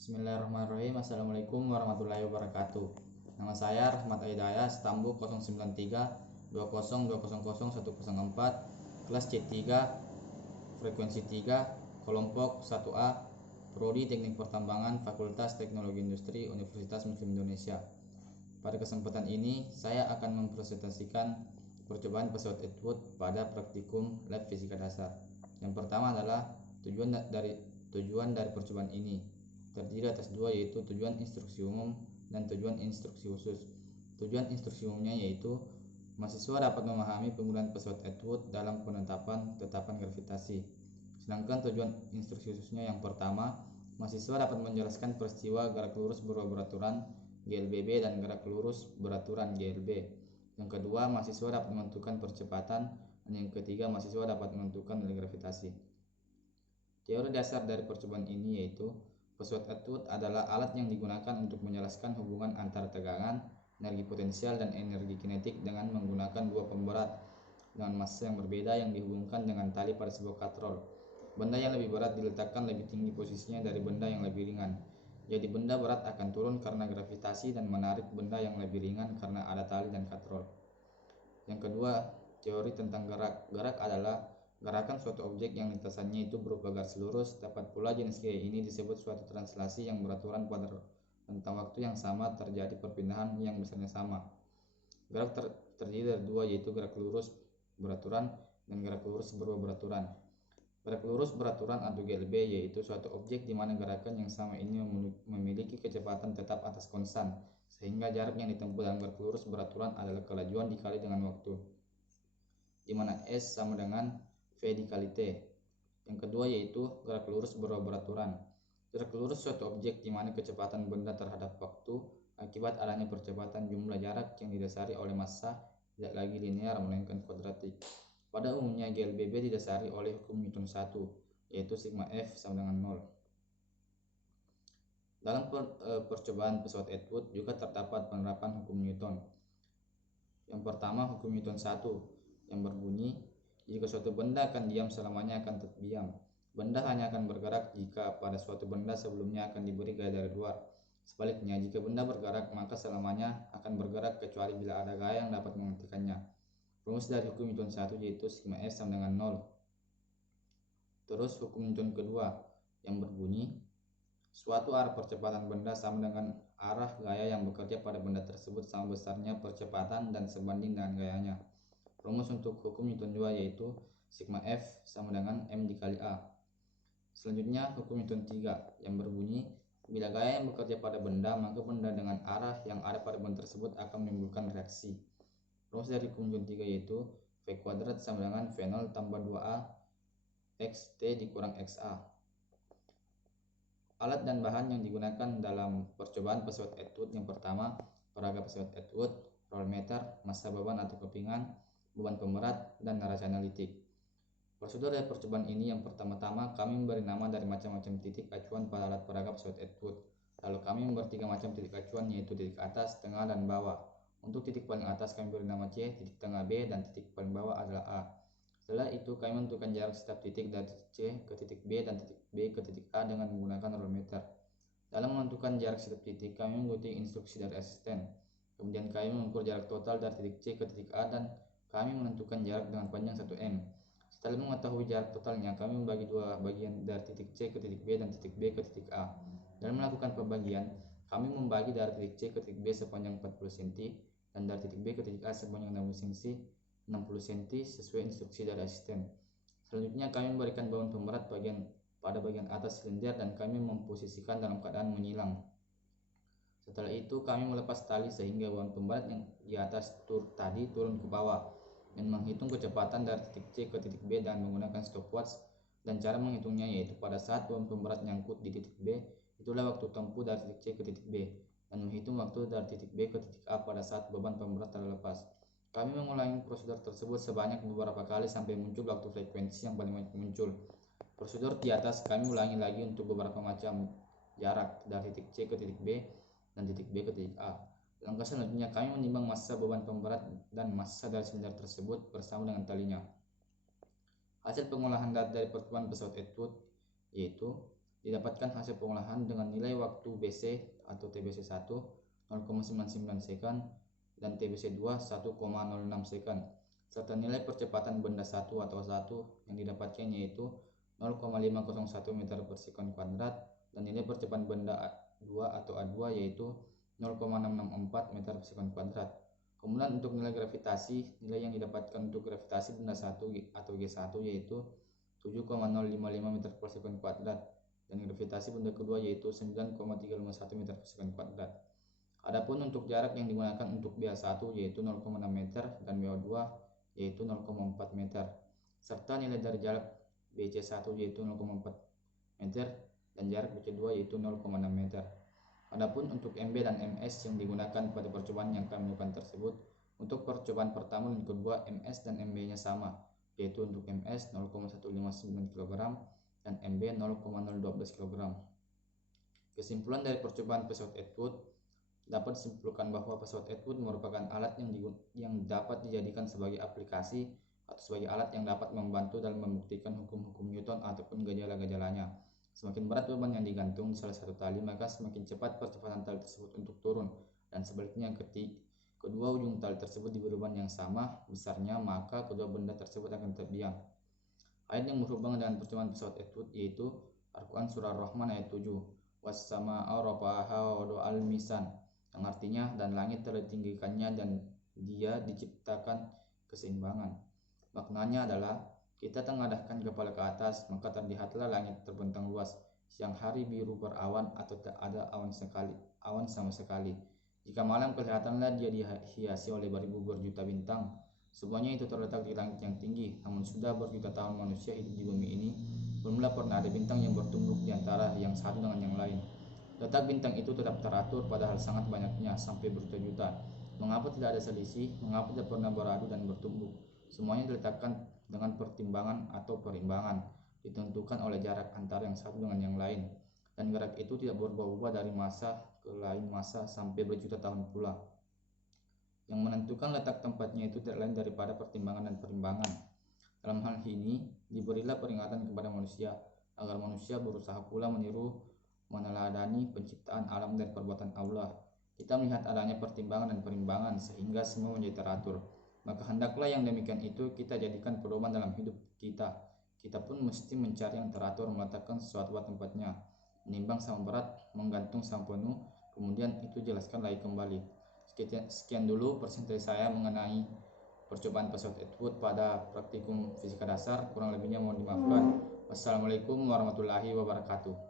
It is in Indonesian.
Bismillahirrahmanirrahim. Assalamualaikum warahmatullahi wabarakatuh. Nama saya Rahmat Aidaya, stambuk 093 20200104, kelas C3, frekuensi 3, kelompok 1A, Prodi Teknik Pertambangan, Fakultas Teknologi Industri, Universitas Muslim Indonesia. Pada kesempatan ini, saya akan mempresentasikan percobaan pesawat Atwood pada praktikum lab fisika dasar. Yang pertama adalah tujuan dari percobaan ini terdiri atas dua, yaitu tujuan instruksi umum dan tujuan instruksi khusus. Tujuan instruksi umumnya yaitu mahasiswa dapat memahami penggunaan pesawat Atwood dalam penetapan gravitasi. Sedangkan tujuan instruksi khususnya yang pertama, mahasiswa dapat menjelaskan peristiwa gerak lurus berubah beraturan GLBB dan gerak lurus beraturan GLB. Yang kedua, mahasiswa dapat menentukan percepatan, dan yang ketiga, mahasiswa dapat menentukan nilai gravitasi. Teori dasar dari percobaan ini yaitu pesawat Atwood adalah alat yang digunakan untuk menjelaskan hubungan antara tegangan, energi potensial, dan energi kinetik dengan menggunakan dua pemberat dengan massa yang berbeda yang dihubungkan dengan tali pada sebuah katrol. Benda yang lebih berat diletakkan lebih tinggi posisinya dari benda yang lebih ringan. Jadi benda berat akan turun karena gravitasi dan menarik benda yang lebih ringan karena ada tali dan katrol. Yang kedua, teori tentang gerak. Gerak adalah gerakan suatu objek yang lintasannya itu berupa garis lurus. Dapat pula jenis gaya ini disebut suatu translasi yang beraturan pada rentang waktu yang sama terjadi perpindahan yang besarnya sama. Gerak terdiri dari dua, yaitu gerak lurus beraturan dan gerak lurus berubah beraturan. Gerak lurus beraturan atau GLB yaitu suatu objek di mana gerakan yang sama ini memiliki kecepatan tetap atas konstan, sehingga jarak yang ditempuh dalam gerak lurus beraturan adalah kelajuan dikali dengan waktu, di mana S sama dengan V dikali T. Yang kedua yaitu gerak lurus berubah beraturan. Gerak lurus suatu objek di mana kecepatan benda terhadap waktu akibat adanya percepatan jumlah jarak yang didasari oleh massa tidak lagi linear melainkan kuadratik. Pada umumnya GLBB didasari oleh hukum Newton 1, yaitu sigma F sama dengan 0. Dalam percobaan pesawat Atwood juga terdapat penerapan hukum Newton. Yang pertama, hukum Newton 1 yang berbunyi, jika suatu benda akan diam selamanya akan tetap diam. Benda hanya akan bergerak jika pada suatu benda sebelumnya akan diberi gaya dari luar. Sebaliknya, jika benda bergerak maka selamanya akan bergerak kecuali bila ada gaya yang dapat menghentikannya. Rumus dari hukum Newton 1 yaitu sigma F sama dengan 0. Terus hukum Newton kedua yang berbunyi, suatu arah percepatan benda sama dengan arah gaya yang bekerja pada benda tersebut sama besarnya percepatan dan sebanding dengan gayanya. Rumus untuk hukum Newton 2 yaitu sigma F sama dengan M dikali A. Selanjutnya hukum Newton 3 yang berbunyi, bila gaya yang bekerja pada benda maka benda dengan arah yang ada pada benda tersebut akan menimbulkan reaksi. Rumus dari hukum Newton 3 yaitu V kuadrat sama dengan V0 tambah 2A XT dikurang XA. Alat dan bahan yang digunakan dalam percobaan pesawat Atwood yang pertama, peraga pesawat Atwood, roll meter, massa beban atau kepingan, beban pemberat, dan narasi analitik. Prosedur dari percobaan ini yang pertama-tama kami memberi nama dari macam-macam titik acuan pada alat peraga pesawat Atwood. Lalu kami memberi 3 macam titik acuan yaitu titik atas, tengah, dan bawah. Untuk titik paling atas kami beri nama C, titik tengah B, dan titik paling bawah adalah A. Setelah itu kami menentukan jarak setiap titik dari titik C ke titik B dan titik B ke titik A dengan menggunakan roll meter. Dalam menentukan jarak setiap titik kami mengikuti instruksi dari asisten. Kemudian kami mengukur jarak total dari titik C ke titik A dan kami menentukan jarak dengan panjang 1 m. Setelah mengetahui jarak totalnya, kami membagi dua bagian dari titik C ke titik B dan titik B ke titik A. Dalam melakukan pembagian, kami membagi dari titik C ke titik B sepanjang 40 cm dan dari titik B ke titik A sepanjang 60 cm sesuai instruksi dari asisten. Selanjutnya kami memberikan beban pemberat pada bagian atas silinder dan kami memposisikan dalam keadaan menyilang. Setelah itu kami melepas tali sehingga beban pemberat yang di atas tadi turun ke bawah dan menghitung kecepatan dari titik C ke titik B dengan menggunakan stopwatch. Dan cara menghitungnya yaitu pada saat beban pemberat nyangkut di titik B, itulah waktu tempuh dari titik C ke titik B, dan menghitung waktu dari titik B ke titik A pada saat beban pemberat terlepas. Kami mengulangi prosedur tersebut sebanyak beberapa kali sampai muncul waktu frekuensi yang paling banyak muncul. Prosedur di atas kami ulangi lagi untuk beberapa macam jarak dari titik C ke titik B dan titik B ke titik A. Langkah selanjutnya kami menimbang massa beban pemberat dan massa dari silinder tersebut bersama dengan talinya. Hasil pengolahan data dari percobaan pesawat Atwood yaitu didapatkan hasil pengolahan dengan nilai waktu BC atau TBC 1 0,99 second dan TBC 2 1,06 second, serta nilai percepatan benda 1 atau 1 yang didapatkan yaitu 0,501 meter per sekon kuadrat dan nilai percepatan benda 2 atau A2 yaitu 0,664 meter per sekon kuadrat. Kemudian untuk nilai gravitasi, nilai yang didapatkan untuk gravitasi benda 1 atau G1 yaitu 7,055 meter per sekon kuadrat dan gravitasi benda kedua yaitu 9,351 meter per sekon kuadrat. Adapun untuk jarak yang digunakan untuk BA1 yaitu 0,6 meter dan BA2 yaitu 0,4 meter, serta nilai dari jarak BC1 yaitu 0,4 meter dan jarak BC2 yaitu 0,6 meter. Adapun untuk MB dan MS yang digunakan pada percobaan yang kami lakukan tersebut, untuk percobaan pertama dan kedua MS dan MB-nya sama, yaitu untuk MS 0,159 kg dan MB 0,012 kg. Kesimpulan dari percobaan pesawat Atwood dapat disimpulkan bahwa pesawat Atwood merupakan alat yang dapat dijadikan sebagai aplikasi atau sebagai alat yang dapat membantu dalam membuktikan hukum-hukum Newton ataupun gejala-gejalanya. Semakin berat beban yang digantung di salah satu tali, maka semakin cepat percepatan tali tersebut untuk turun, dan sebaliknya kedua ujung tali tersebut diberi beban yang sama besarnya, maka kedua benda tersebut akan terdiam. Ayat yang berhubungan dengan percobaan pesawat Atwood yaitu Al-Quran Surah Ar-Rahman ayat 7, was-samaa'a rafa'aha wa wada'al mizan, yang artinya dan langit telah ditinggikannya dan dia diciptakan keseimbangan. Maknanya adalah kita tengadahkan kepala ke atas, maka terlihatlah langit terbentang luas, siang hari biru berawan atau tak ada awan sama sekali. Jika malam kelihatanlah dia dihiasi oleh beribu berjuta bintang. Semuanya itu terletak di langit yang tinggi, namun sudah berjuta tahun manusia hidup di bumi ini, belumlah pernah ada bintang yang bertumbuk di antara yang satu dengan yang lain. Letak bintang itu tetap teratur padahal sangat banyaknya sampai berjuta-juta. Mengapa tidak ada selisih? Mengapa tidak pernah beradu dan bertumbuk? Semuanya diletakkan dengan pertimbangan atau perimbangan, ditentukan oleh jarak antara yang satu dengan yang lain, dan jarak itu tidak berubah-ubah dari masa ke lain masa sampai berjuta tahun pula. Yang menentukan letak tempatnya itu tidak lain daripada pertimbangan dan perimbangan. Dalam hal ini diberilah peringatan kepada manusia agar manusia berusaha pula meneladani penciptaan alam dan perbuatan Allah. Kita melihat adanya pertimbangan dan perimbangan sehingga semua menjadi teratur. Maka hendaklah yang demikian itu kita jadikan pedoman dalam hidup kita. Kita pun mesti mencari yang teratur, meletakkan sesuatu pada tempatnya, menimbang sama berat, menggantung sama penuh, kemudian itu jelaskan lagi kembali. Sekian dulu presentasi saya mengenai percobaan pesawat Atwood pada praktikum fisika dasar. Kurang lebihnya mohon dimaafkan. Wassalamualaikum warahmatullahi wabarakatuh.